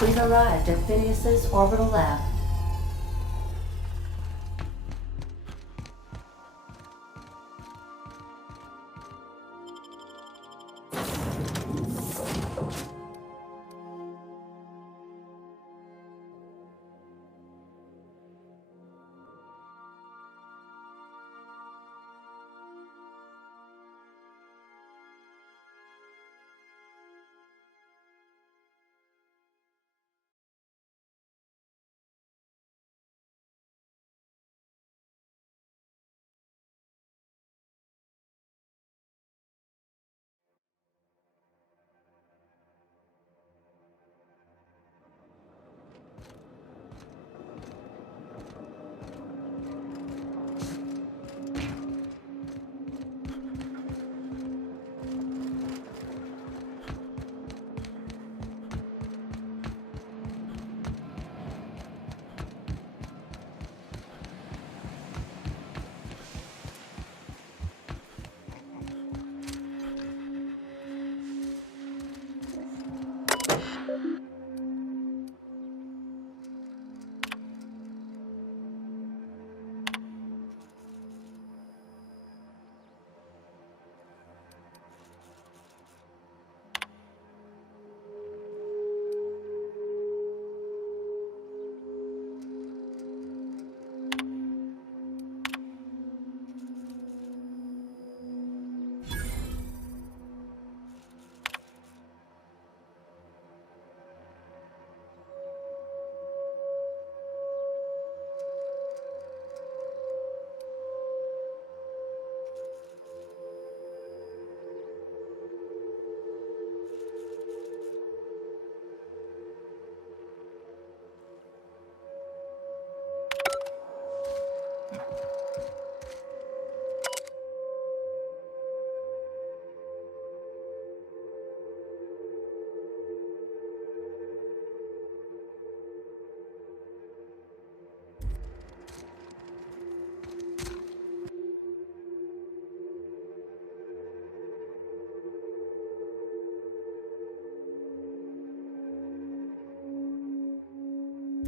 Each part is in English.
We've arrived at Phineas's orbital lab.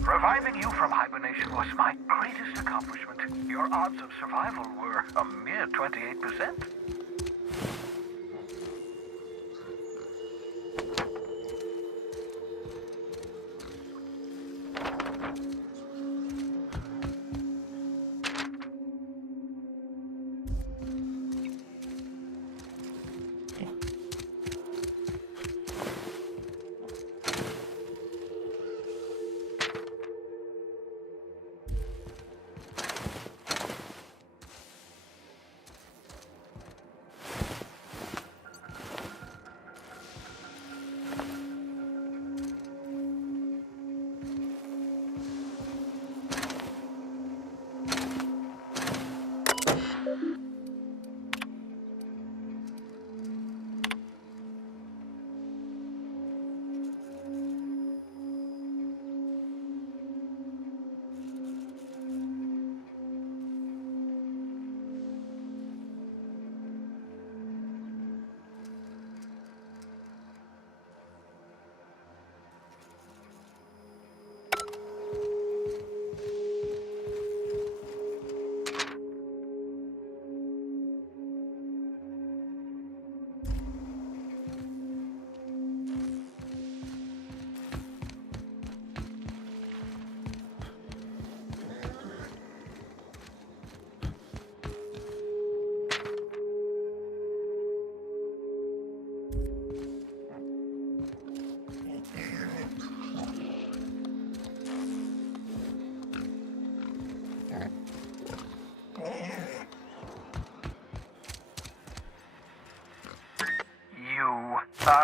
Reviving you from hibernation was my greatest accomplishment. Your odds of survival were a mere 28%.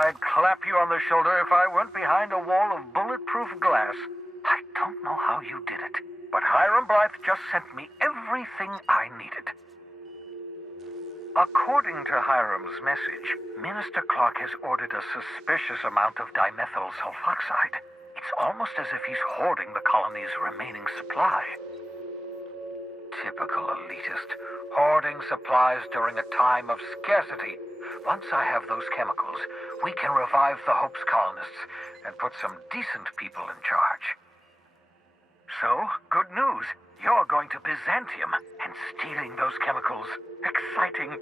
I'd clap you on the shoulder if I weren't behind a wall of bulletproof glass. I don't know how you did it, but Hiram Blythe just sent me everything I needed. According to Hiram's message, Minister Clark has ordered a suspicious amount of dimethyl sulfoxide. It's almost as if he's hoarding the colony's remaining supply. Typical elitist, hoarding supplies during a time of scarcity. Once I have those chemicals, we can revive the Hope's colonists and put some decent people in charge. So, good news. You're going to Byzantium and stealing those chemicals. Exciting.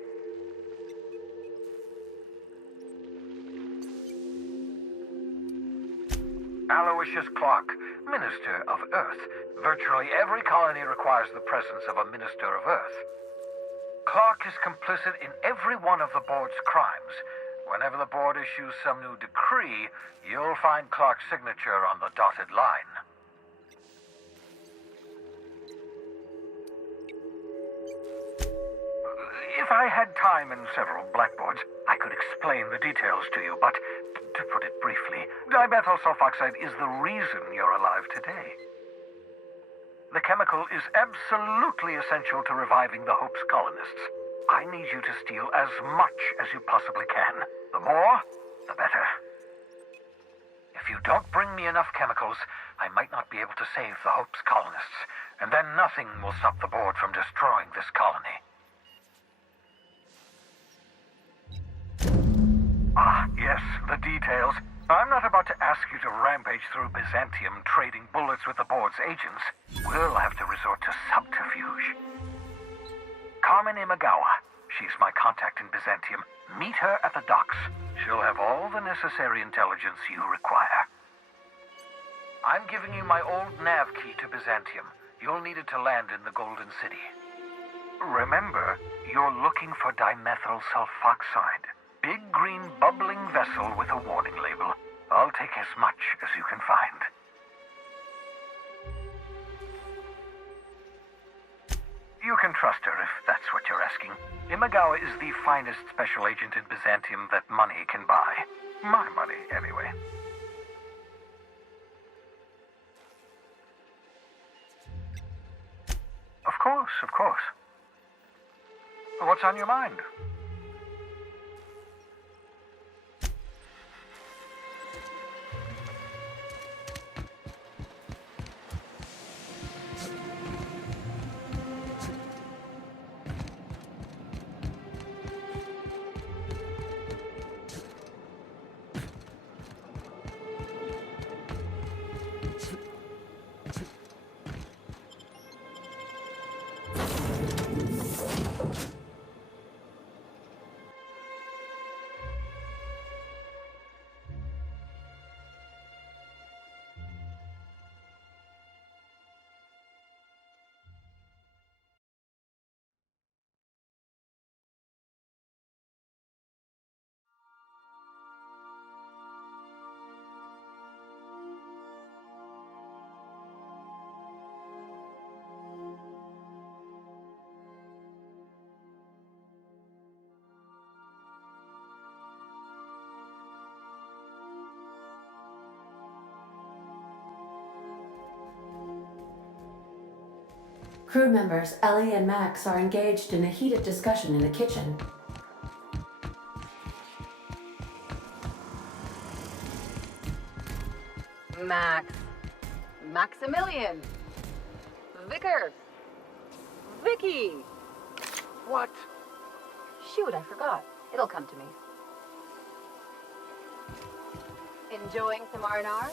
Aloysius Clark, Minister of Earth. Virtually every colony requires the presence of a Minister of Earth. Clark is complicit in every one of the board's crimes. Whenever the board issues some new decree, you'll find Clark's signature on the dotted line. If I had time and several blackboards, I could explain the details to you, but to put it briefly, dimethyl sulfoxide is the reason you're alive today. The chemical is absolutely essential to reviving the Hope's colonists. I need you to steal as much as you possibly can. The more, the better. If you don't bring me enough chemicals, I might not be able to save the Hope's colonists, and then nothing will stop the board from destroying this colony. Ah, yes, the details. I'm not about to ask you to rampage through Byzantium trading bullets with the board's agents. We'll have to resort to subterfuge. Carmen Imagawa. She's my contact in Byzantium. Meet her at the docks. She'll have all the necessary intelligence you require. I'm giving you my old nav key to Byzantium. You'll need it to land in the Golden City. Remember, you're looking for dimethyl sulfoxide. Big green bubbling vessel with a warning label. I'll take as much as you can find. You can trust her if that's what you're asking. Imagawa is the finest special agent in Byzantium that money can buy. My money, anyway. Of course, of course. What's on your mind? Crew members Ellie and Max are engaged in a heated discussion in the kitchen. Max. Maximilian. Vicar. Vicky. What? Shoot, I forgot. It'll come to me. Enjoying some R&R?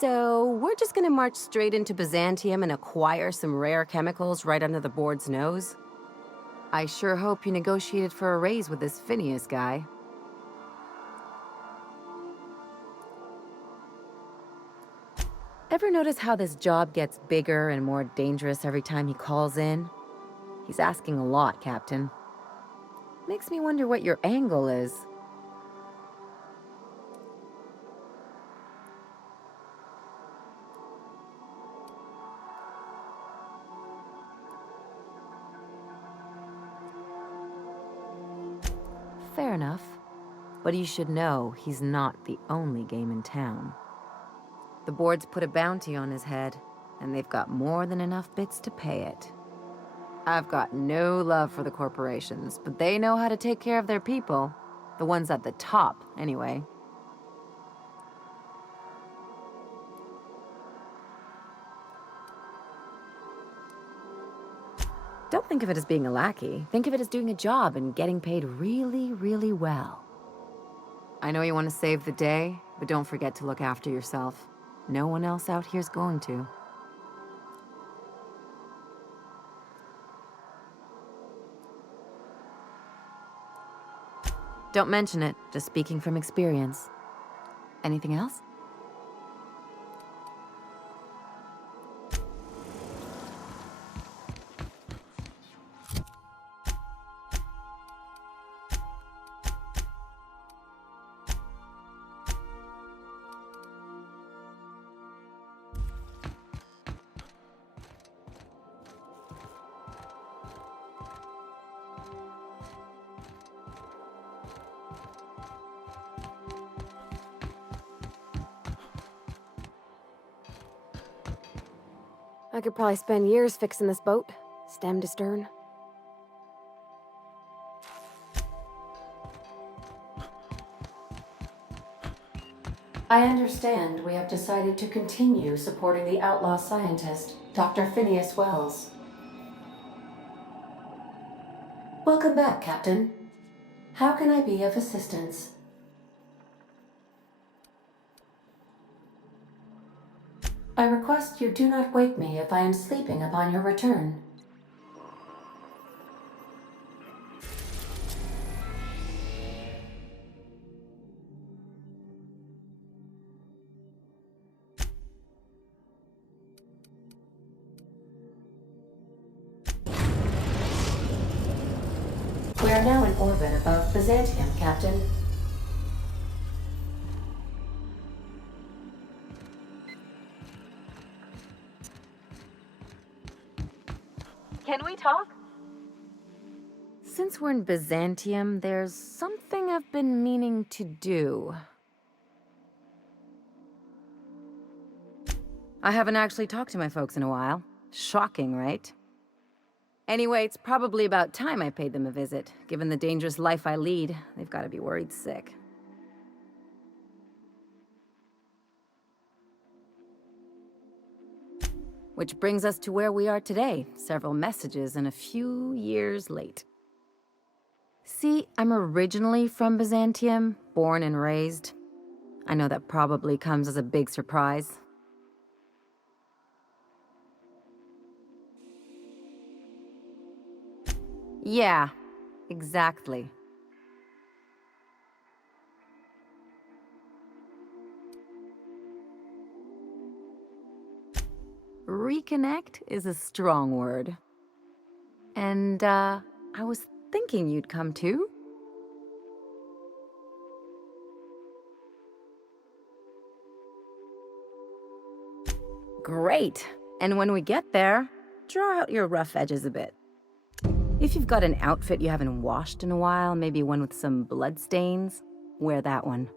So, we're just gonna march straight into Byzantium and acquire some rare chemicals right under the board's nose? I sure hope you negotiated for a raise with this Phineas guy. Ever notice how this job gets bigger and more dangerous every time he calls in? He's asking a lot, Captain. Makes me wonder what your angle is. Fair enough. But you should know he's not the only game in town. The board's put a bounty on his head, and they've got more than enough bits to pay it. I've got no love for the corporations, but they know how to take care of their people. The ones at the top, anyway. Don't think of it as being a lackey. Think of it as doing a job and getting paid really, really well. I know you want to save the day, but don't forget to look after yourself. No one else out here's going to. Don't mention it, just speaking from experience. Anything else? I could probably spend years fixing this boat, stem to stern. I understand we have decided to continue supporting the outlaw scientist, Dr. Phineas Wells. Welcome back, Captain. How can I be of assistance? I request you do not wake me if I am sleeping upon your return. We are now in orbit above Byzantium, Captain. Can we talk? Since we're in Byzantium, there's something I've been meaning to do. I haven't actually talked to my folks in a while. Shocking, right? Anyway, it's probably about time I paid them a visit. Given the dangerous life I lead, they've got to be worried sick. Which brings us to where we are today, several messages and a few years late. See, I'm originally from Byzantium, born and raised. I know that probably comes as a big surprise. Yeah, exactly. Reconnect is a strong word. And, I was thinking you'd come too. Great. And when we get there, draw out your rough edges a bit. If you've got an outfit you haven't washed in a while, maybe one with some blood stains, wear that one.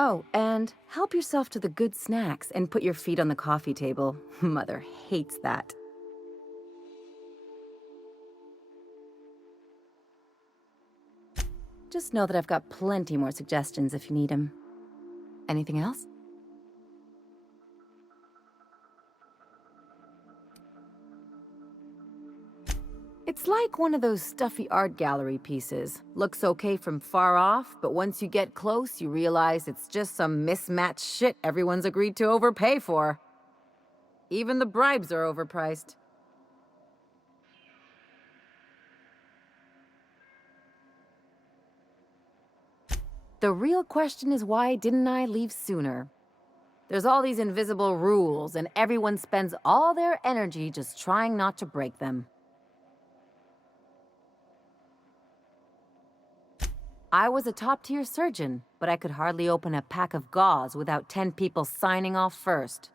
Oh, and help yourself to the good snacks and put your feet on the coffee table. Mother hates that. Just know that I've got plenty more suggestions if you need them. Anything else? It's like one of those stuffy art gallery pieces. Looks okay from far off, but once you get close, you realize it's just some mismatched shit everyone's agreed to overpay for. Even the bribes are overpriced. The real question is, why didn't I leave sooner? There's all these invisible rules, and everyone spends all their energy just trying not to break them. I was a top-tier surgeon, but I could hardly open a pack of gauze without 10 people signing off first.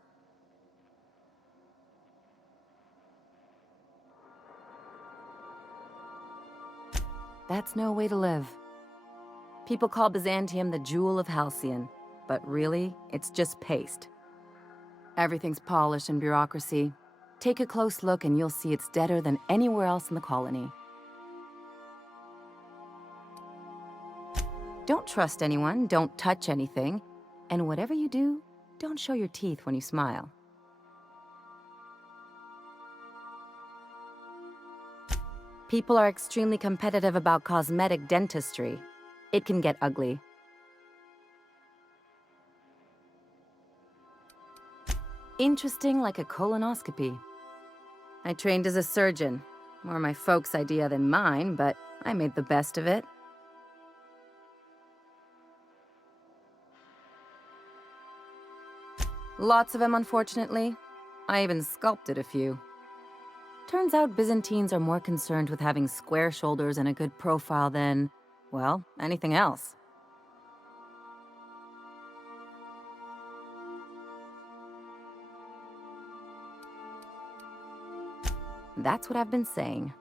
That's no way to live. People call Byzantium the jewel of Halcyon, but really, it's just paste. Everything's polished and bureaucracy. Take a close look and you'll see it's deader than anywhere else in the colony. Don't trust anyone, don't touch anything, and whatever you do, don't show your teeth when you smile. People are extremely competitive about cosmetic dentistry. It can get ugly. Interesting like a colonoscopy. I trained as a surgeon. More my folks' idea than mine, but I made the best of it. Lots of them, unfortunately. I even sculpted a few. Turns out Byzantines are more concerned with having square shoulders and a good profile than, well, anything else. That's what I've been saying.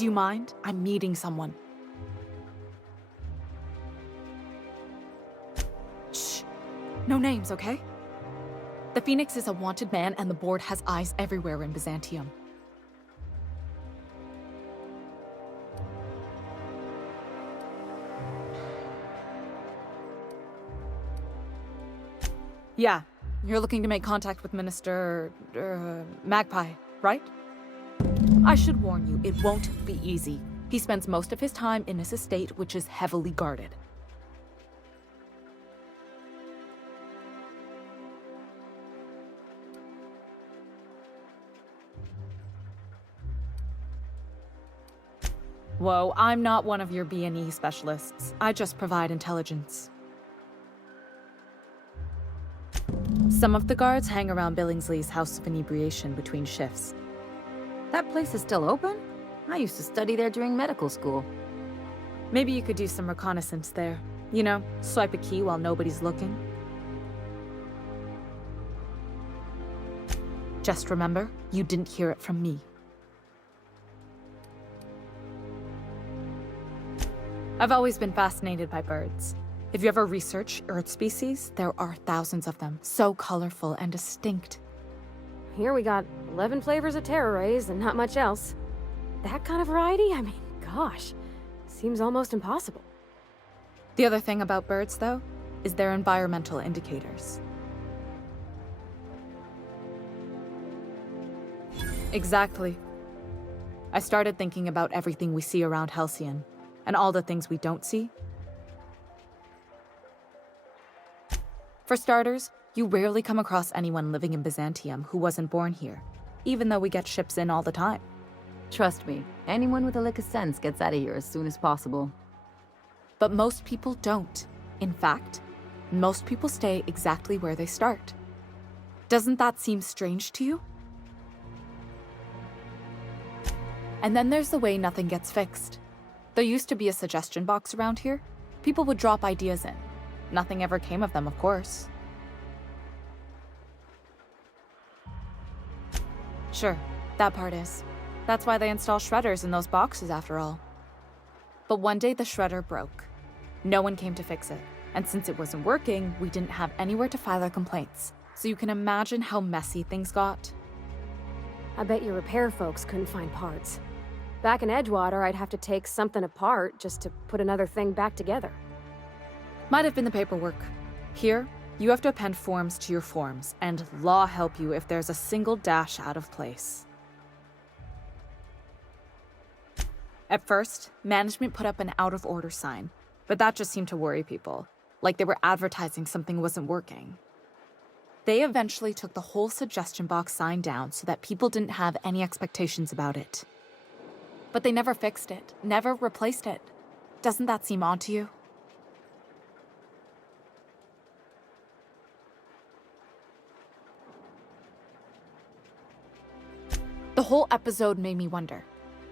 Do you mind? I'm meeting someone. Shh. No names, okay? The Phoenix is a wanted man, and the board has eyes everywhere in Byzantium. Yeah, you're looking to make contact with Minister... Magpie, right? I should warn you, it won't be easy. He spends most of his time in his estate, which is heavily guarded. Whoa, I'm not one of your B&E specialists. I just provide intelligence. Some of the guards hang around Billingsley's House of Inebriation between shifts. That place is still open? I used to study there during medical school. Maybe you could do some reconnaissance there. You know, swipe a key while nobody's looking. Just remember, you didn't hear it from me. I've always been fascinated by birds. If you ever research Earth species, there are thousands of them, so colorful and distinct. Here we got 11 flavors of terror rays and not much else. That kind of variety? I mean, gosh, seems almost impossible. The other thing about birds, though, is their environmental indicators. Exactly. I started thinking about everything we see around Halcyon, and all the things we don't see. For starters, you rarely come across anyone living in Byzantium who wasn't born here, even though we get ships in all the time. Trust me, anyone with a lick of sense gets out of here as soon as possible. But most people don't. In fact, most people stay exactly where they start. Doesn't that seem strange to you? And then there's the way nothing gets fixed. There used to be a suggestion box around here. People would drop ideas in. Nothing ever came of them, of course. Sure, that part is. That's why they install shredders in those boxes, after all. But one day the shredder broke. No one came to fix it. And since it wasn't working, we didn't have anywhere to file our complaints. So you can imagine how messy things got. I bet your repair folks couldn't find parts. Back in Edgewater, I'd have to take something apart just to put another thing back together. Might have been the paperwork. Here, you have to append forms to your forms, and law help you if there's a single dash out of place. At first, management put up an out-of-order sign, but that just seemed to worry people, like they were advertising something wasn't working. They eventually took the whole suggestion box sign down so that people didn't have any expectations about it. But they never fixed it, never replaced it. Doesn't that seem odd to you? The whole episode made me wonder,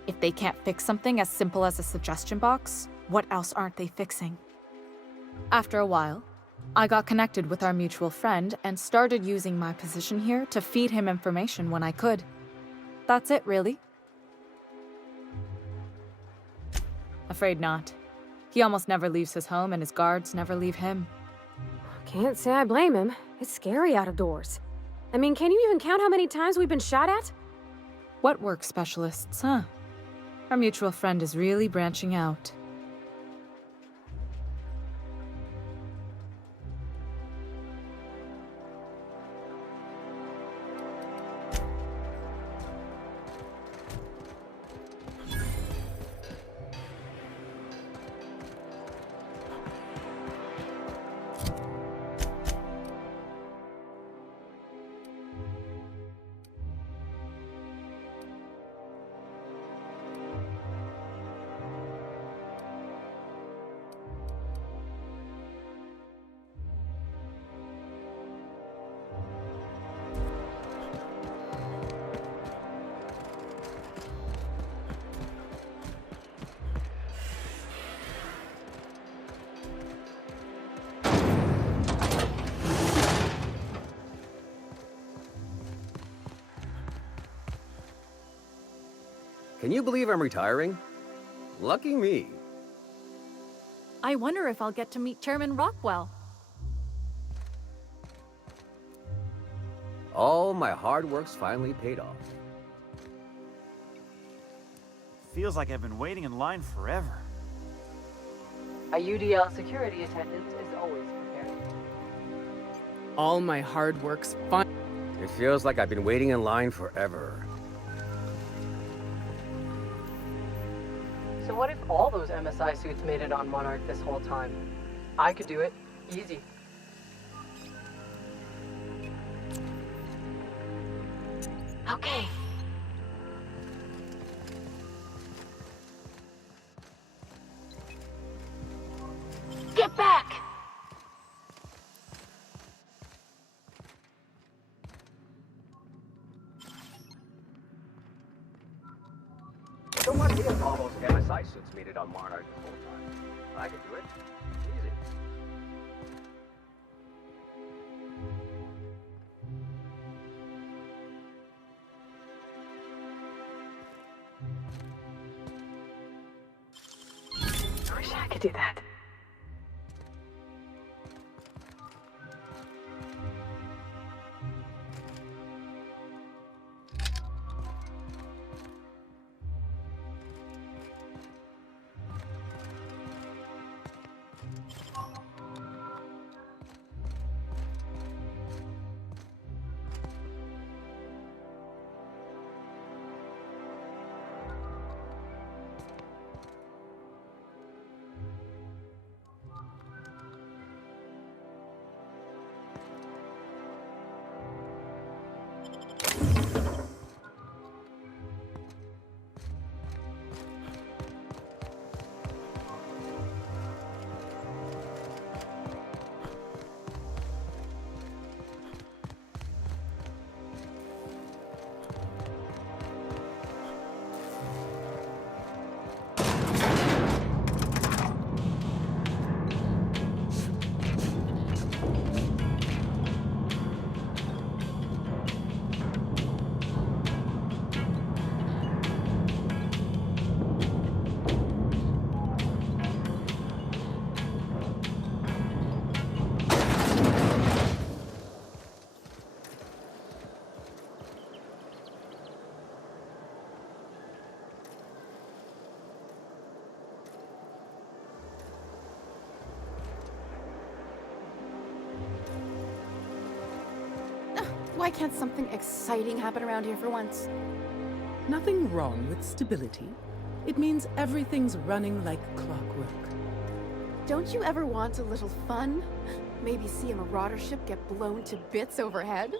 if they can't fix something as simple as a suggestion box, what else aren't they fixing? After a while, I got connected with our mutual friend and started using my position here to feed him information when I could. That's it, really. Afraid not. He almost never leaves his home and his guards never leave him. Can't say I blame him. It's scary out of doors. I mean, can you even count how many times we've been shot at? What work specialists, huh? Our mutual friend is really branching out. Can you believe I'm retiring? Lucky me. I wonder if I'll get to meet Chairman Rockwell. All my hard work's finally paid off. Feels like I've been waiting in line forever. A UDL security attendant is always prepared. All my hard work's fun. It feels like I've been waiting in line forever. So what if all those MSI suits made it on Monarch this whole time? I could do it. Easy. Okay. So what if all those MSI suits made it on Monarch the whole time? I could do it. Easy. I wish I could do that. Why can't something exciting happen around here for once? Nothing wrong with stability. It means everything's running like clockwork. Don't you ever want a little fun? Maybe see a marauder ship get blown to bits overhead?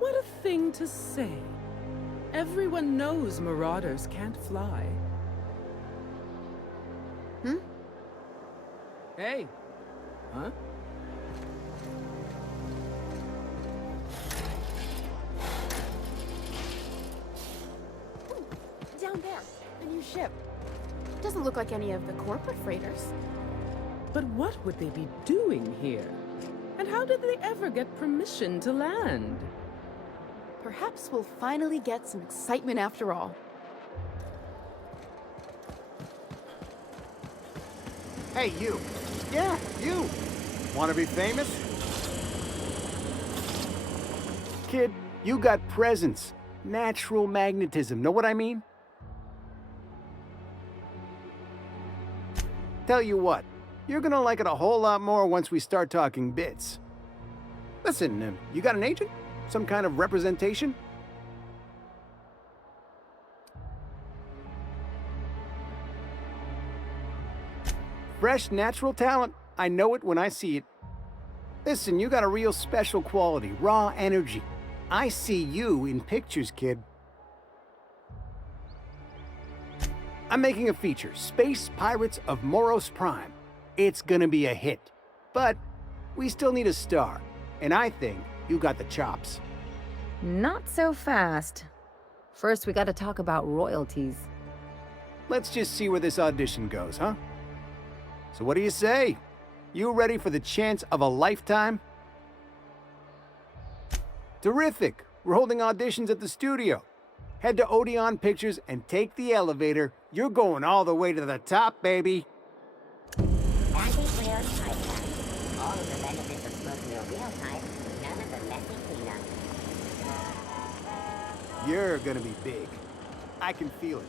What a thing to say. Everyone knows marauders can't fly. Hmm? Hey. Huh? Down there, a new ship. Doesn't look like any of the corporate freighters. But what would they be doing here? And how did they ever get permission to land? Perhaps we'll finally get some excitement after all. Hey, you. Yeah, you. Want to be famous? Kid, you got presence. Natural magnetism. Know what I mean? Tell you what, you're gonna like it a whole lot more once we start talking bits. Listen, you got an agent? Some kind of representation? Fresh, natural talent. I know it when I see it. Listen, you got a real special quality, raw energy. I see you in pictures, kid. I'm making a feature, Space Pirates of Moros Prime. It's gonna be a hit. But we still need a star, and I think you got the chops. Not so fast. First, we gotta talk about royalties. Let's just see where this audition goes, huh? So what do you say? You ready for the chance of a lifetime? Terrific! We're holding auditions at the studio. Head to Odeon Pictures and take the elevator. You're going all the way to the top, baby. Anti-clear podcast. All of the benefits of smoking in real time, none of the messy cleanup. You're gonna be big. I can feel it.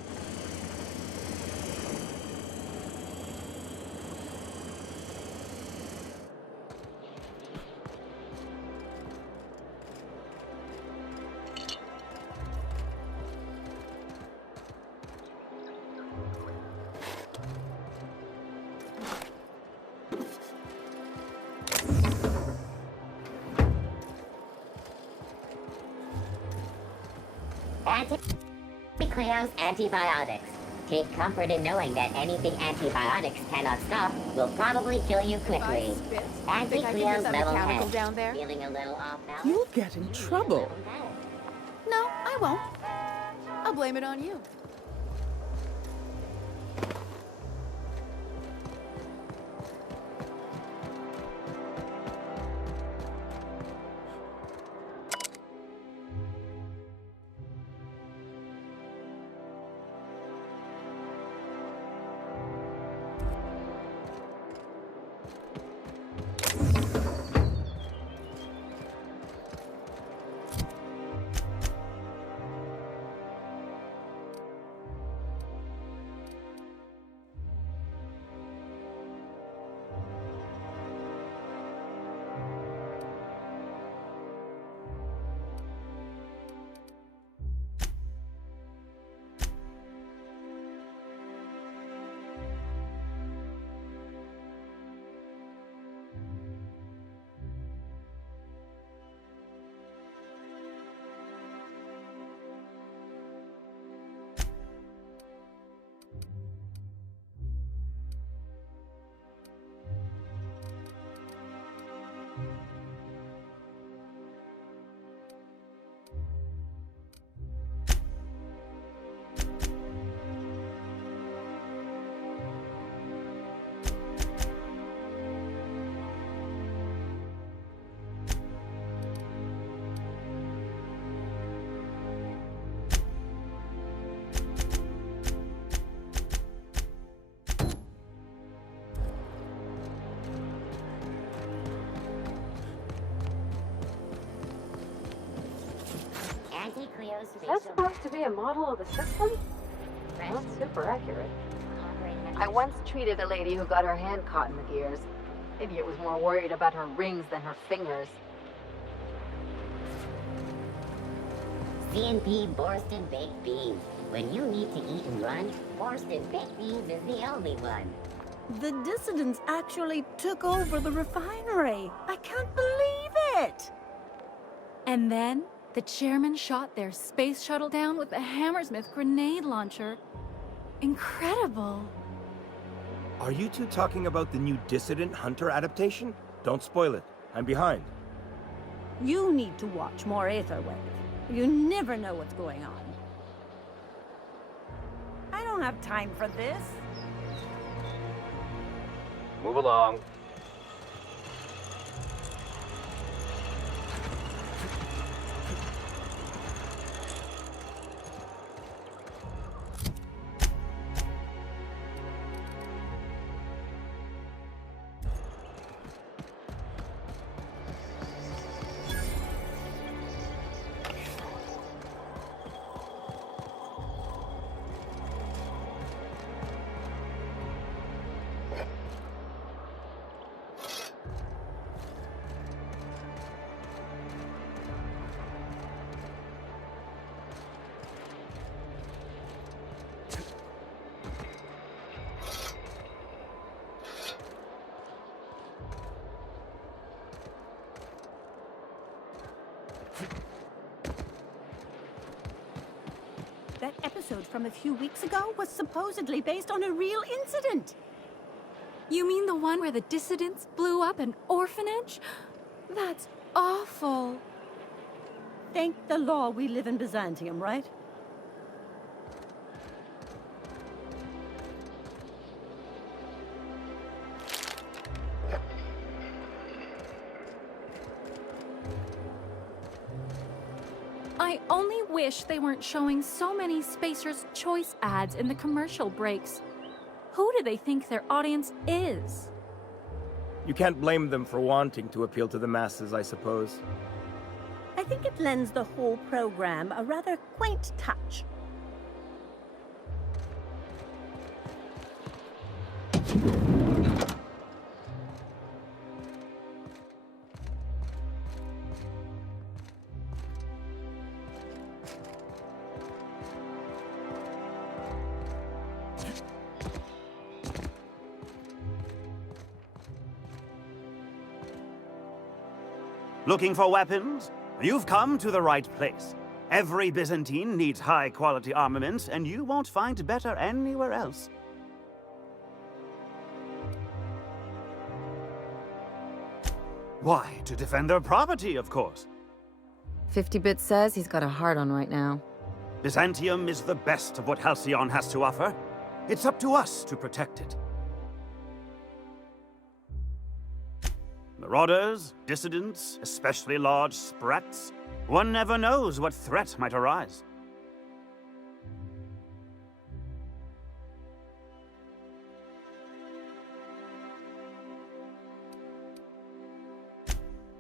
Anti-Cleo's antibiotics. Take comfort in knowing that anything antibiotics cannot stop will probably kill you quickly. Anti-Cleo's level 10. Down there? Feeling a little off balance? You'll get in trouble. No, I won't. I'll blame it on you. Anti-Cleo's Is that supposed to be a model of the system? Not super accurate. I once treated a lady who got her hand caught in the gears. Idiot was more worried about her rings than her fingers. CNP Borston Baked Beans. When you need to eat and run, Borston Baked Beans is the only one. The dissidents actually took over the refinery. I can't believe it! And then, the chairman shot their space shuttle down with the Hammersmith grenade launcher. Incredible. Are you two talking about the new Dissident Hunter adaptation? Don't spoil it. I'm behind. You need to watch more Aetherwave. You never know what's going on. I don't have time for this. Move along. That episode from a few weeks ago was supposedly based on a real incident. You mean the one where the dissidents blew up an orphanage? That's awful. Thank the law we live in Byzantium, right? I only wish they weren't showing so many Spacer's Choice ads in the commercial breaks. Who do they think their audience is? You can't blame them for wanting to appeal to the masses, I suppose. I think it lends the whole program a rather quaint touch. Looking for weapons? You've come to the right place. Every Byzantine needs high-quality armaments, and you won't find better anywhere else. Why, to defend their property, of course. 50-Bit says he's got a hard on right now. Byzantium is the best of what Halcyon has to offer. It's up to us to protect it. Marauders, dissidents, especially large sprats. One never knows what threat might arise.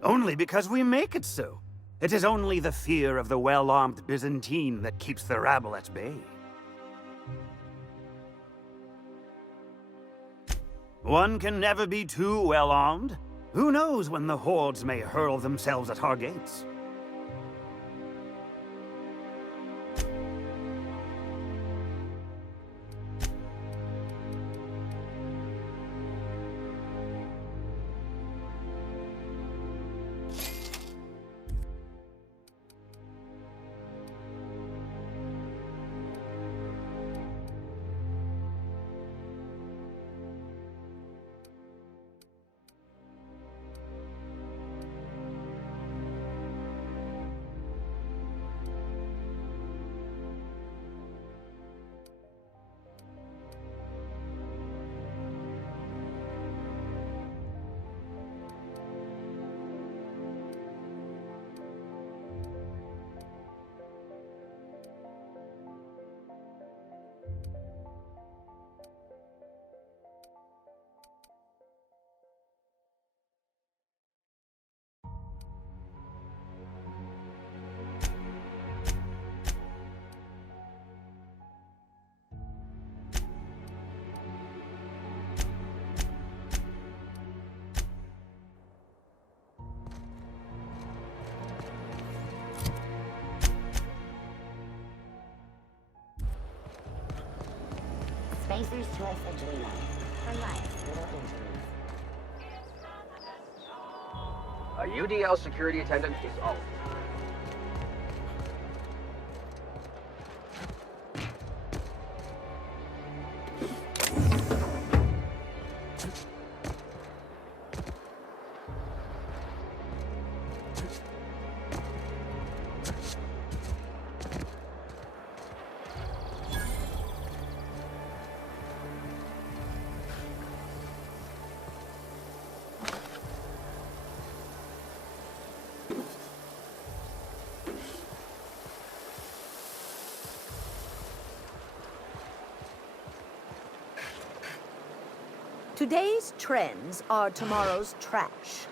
Only because we make it so. It is only the fear of the well-armed Byzantine that keeps the rabble at bay. One can never be too well-armed. Who knows when the hordes may hurl themselves at our gates? Tracer's Choice Adrenal. For life, little injuries. A UDL security attendant is owned. Today's trends are tomorrow's trash.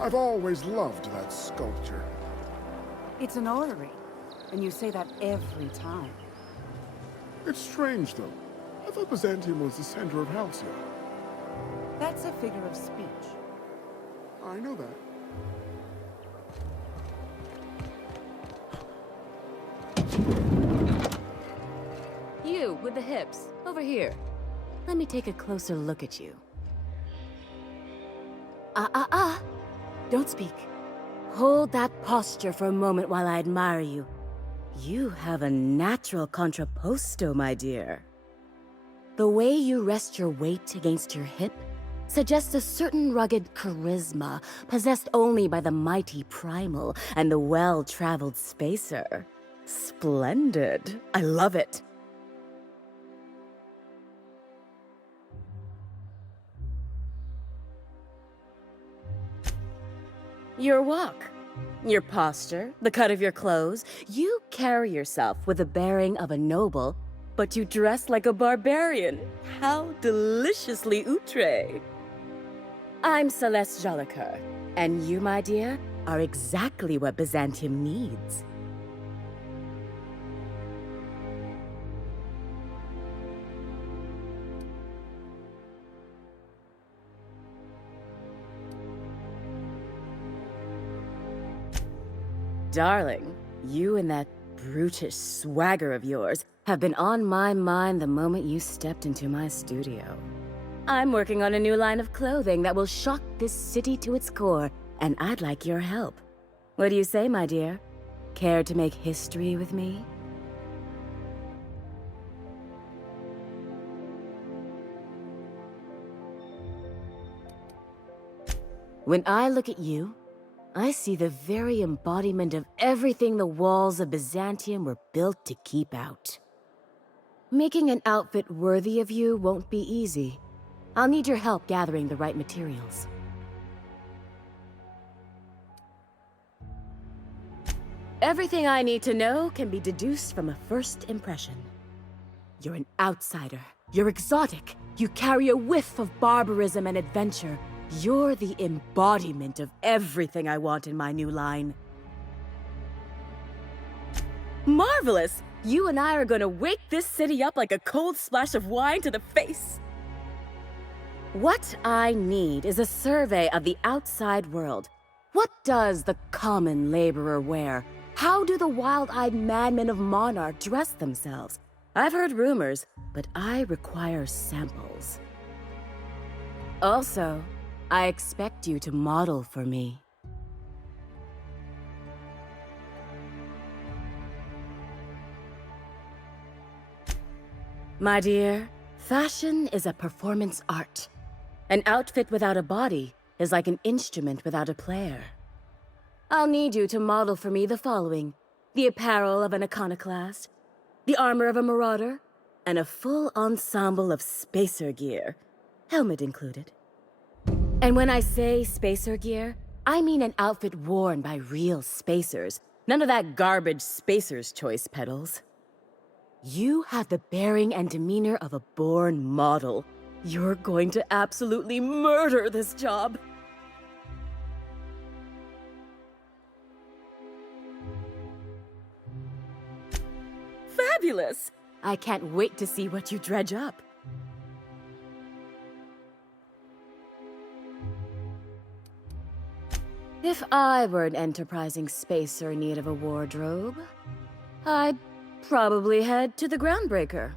I've always loved that sculpture. It's an orrery, and you say that every time. It's strange, though. I thought Byzantium was the center of Halcyon. That's a figure of speech. I know that. You, with the hips. Over here. Let me take a closer look at you. Don't speak. Hold that posture for a moment while I admire you. You have a natural contrapposto, my dear. The way you rest your weight against your hip suggests a certain rugged charisma possessed only by the mighty primal and the well-traveled spacer. Splendid. I love it. Your walk, your posture, the cut of your clothes, you carry yourself with the bearing of a noble, but you dress like a barbarian. How deliciously outre. I'm Celeste Jolicoeur, and you, my dear, are exactly what Byzantium needs. Darling, you and that brutish swagger of yours have been on my mind the moment you stepped into my studio. I'm working on a new line of clothing that will shock this city to its core, and I'd like your help. What do you say, my dear? Care to make history with me? When I look at you, I see the very embodiment of everything the walls of Byzantium were built to keep out. Making an outfit worthy of you won't be easy. I'll need your help gathering the right materials. Everything I need to know can be deduced from a first impression. You're an outsider. You're exotic. You carry a whiff of barbarism and adventure. You're the embodiment of everything I want in my new line. Marvelous! You and I are gonna wake this city up like a cold splash of wine to the face. What I need is a survey of the outside world. What does the common laborer wear? How do the wild-eyed madmen of Monarch dress themselves? I've heard rumors, but I require samples. Also, I expect you to model for me. My dear, Fashion is a performance art. An outfit without a body is like an instrument without a player. I'll need you to model for me the following: the apparel of an iconoclast, the armor of a marauder, and a full ensemble of spacer gear, helmet included. And when I say spacer gear, I mean an outfit worn by real spacers. None of that garbage spacer's choice pedals. You have the bearing and demeanor of a born model. You're going to absolutely murder this job. Fabulous! I can't wait to see what you dredge up. If I were an enterprising spacer in need of a wardrobe, I'd probably head to the Groundbreaker.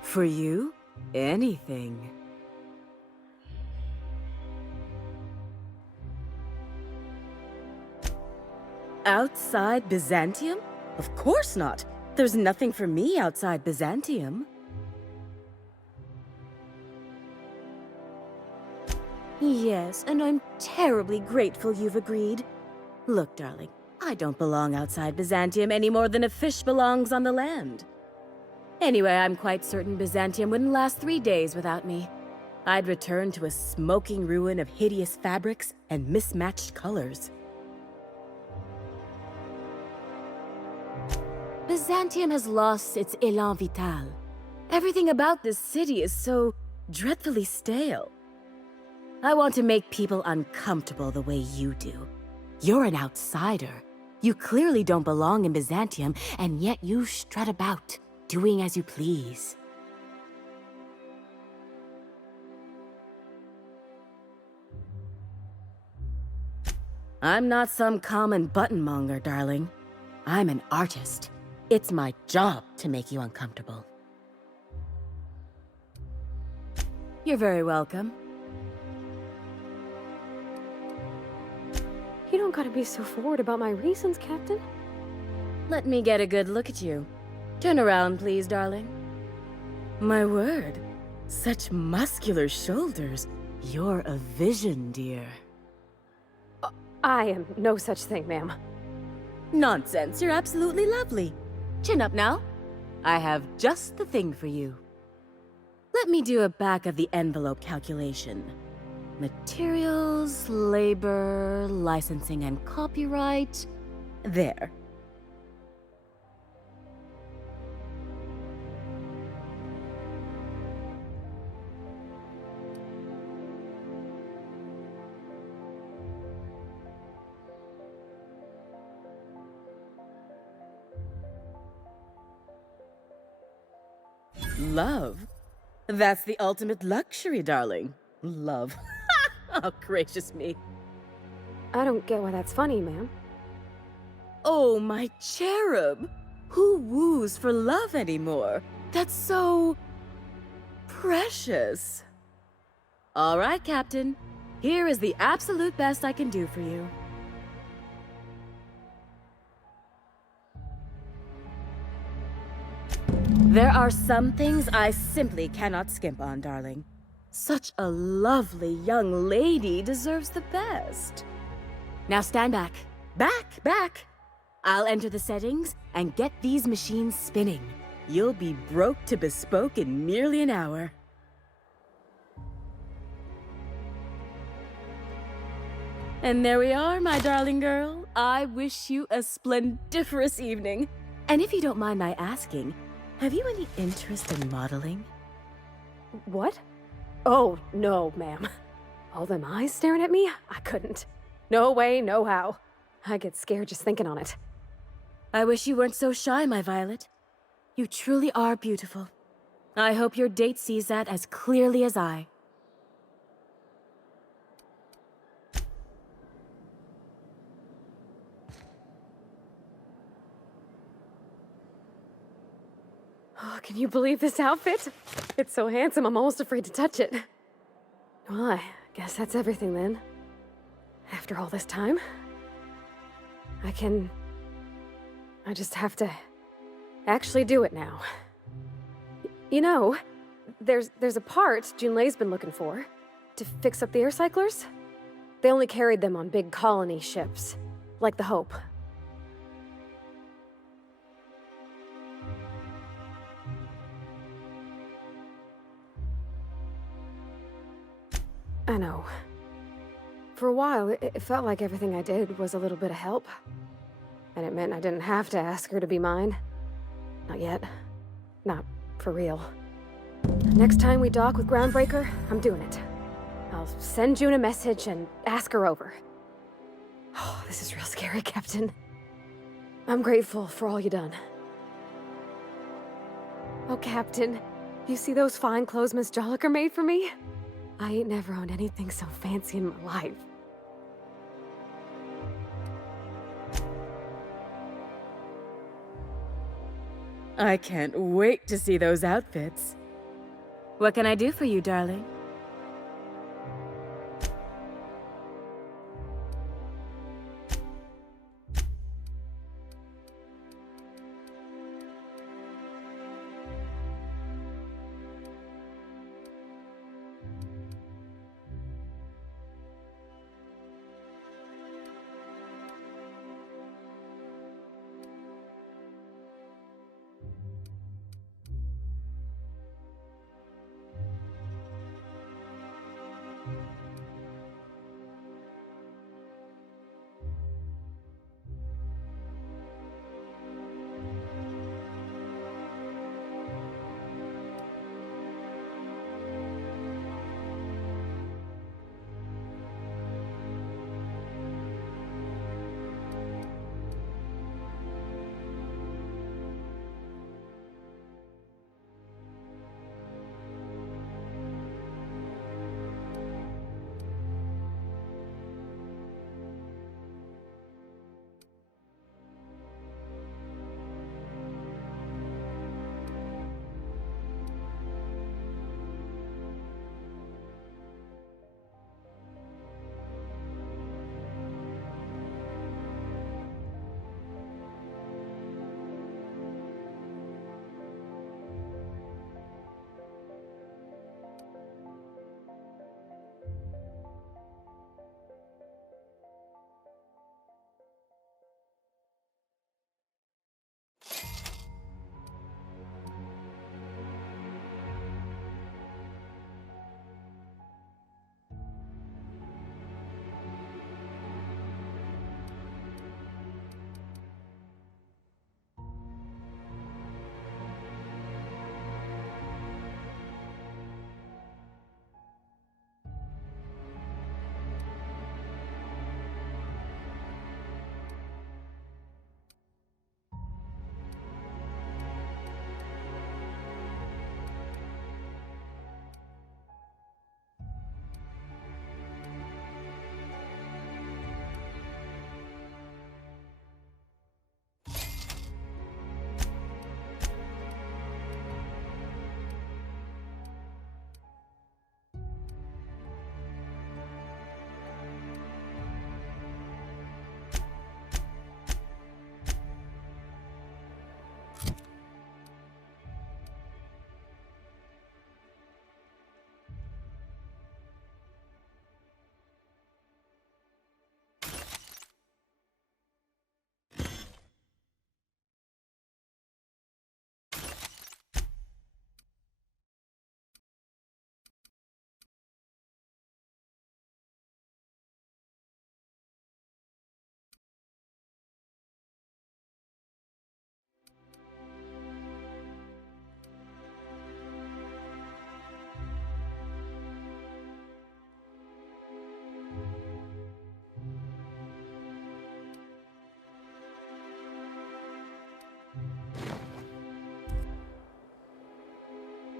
For you, anything. Outside Byzantium? Of course not. There's nothing for me outside Byzantium. Yes, and I'm terribly grateful you've agreed. Look, darling, I don't belong outside Byzantium any more than a fish belongs on the land. Anyway, I'm quite certain Byzantium wouldn't last 3 days without me. I'd return to a smoking ruin of hideous fabrics and mismatched colors. Byzantium has lost its élan vital. Everything about this city is so dreadfully stale. I want to make people uncomfortable the way you do. You're an outsider. You clearly don't belong in Byzantium, and yet you strut about, doing as you please. I'm not some common buttonmonger, darling. I'm an artist. It's my job to make you uncomfortable. You're very welcome. You don't gotta be so forward about my reasons, Captain. Let me get a good look at you. Turn around, please, darling. My word, such muscular shoulders. You're a vision, dear. I am no such thing, ma'am. Nonsense, you're absolutely lovely. Chin up now. I have just the thing for you. Let me do a back-of-the-envelope calculation. Materials, labor, licensing and copyright. There. Love? That's the ultimate luxury, darling. Love. Oh, gracious me. I don't get why that's funny, ma'am. Oh, my cherub. Who woos for love anymore? That's so... precious. All right, Captain. Here is the absolute best I can do for you. There are some things I simply cannot skimp on, darling. Such a lovely young lady deserves the best. Now stand back. Back! I'll enter the settings and get these machines spinning. You'll be broke to bespoke in merely an hour. And there we are, my darling girl. I wish you a splendiferous evening. And if you don't mind my asking, have you any interest in modeling? What? Oh, no, ma'am. All them eyes staring at me? I couldn't. No way, no how. I get scared just thinking on it. I wish you weren't so shy, my Violet. You truly are beautiful. I hope your date sees that as clearly as I. Oh, can you believe this outfit? It's so handsome, I'm almost afraid to touch it. Well, I guess that's everything then. After all this time, I can I just have to actually do it now. You know, there's a part Junlei's been looking for to fix up the air cyclers. They only carried them on big colony ships, like the Hope. I know. For a while, it felt like everything I did was a little bit of help. And it meant I didn't have to ask her to be mine. Not yet. Not for real. Next time we dock with Groundbreaker, I'm doing it. I'll send June a message and ask her over. Oh, this is real scary, Captain. I'm grateful for all you done. Oh, Captain, you see those fine clothes Miss Jolliker made for me? I ain't never owned anything so fancy in my life. I can't wait to see those outfits. What can I do for you, darling?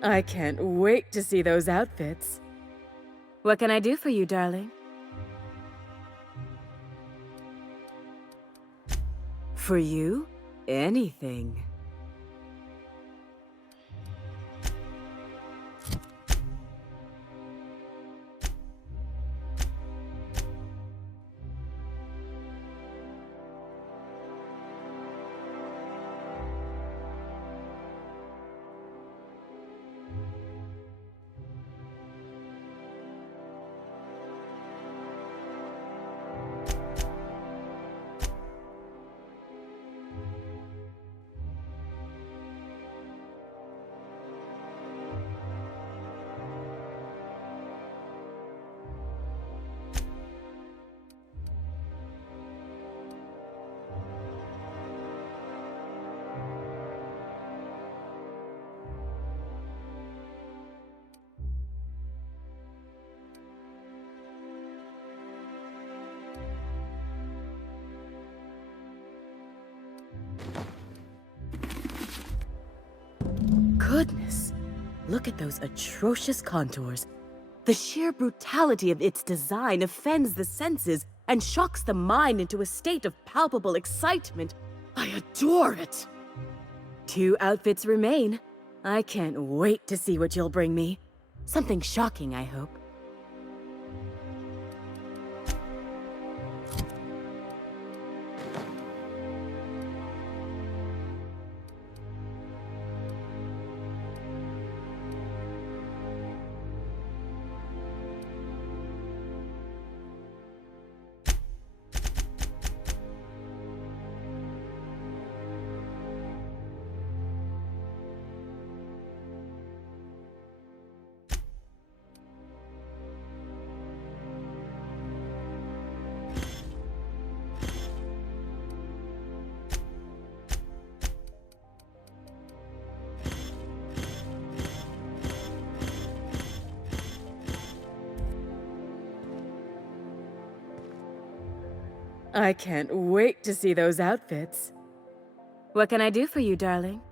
I can't wait to see those outfits. What can I do for you, darling? For you? Anything. goodness! Look at those atrocious contours. The sheer brutality of its design offends the senses and shocks the mind into a state of palpable excitement. I adore it! 2 outfits remain. I can't wait to see what you'll bring me. Something shocking, I hope. I can't wait to see those outfits. What can I do for you, darling?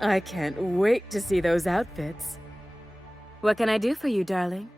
I can't wait to see those outfits. What can I do for you, darling?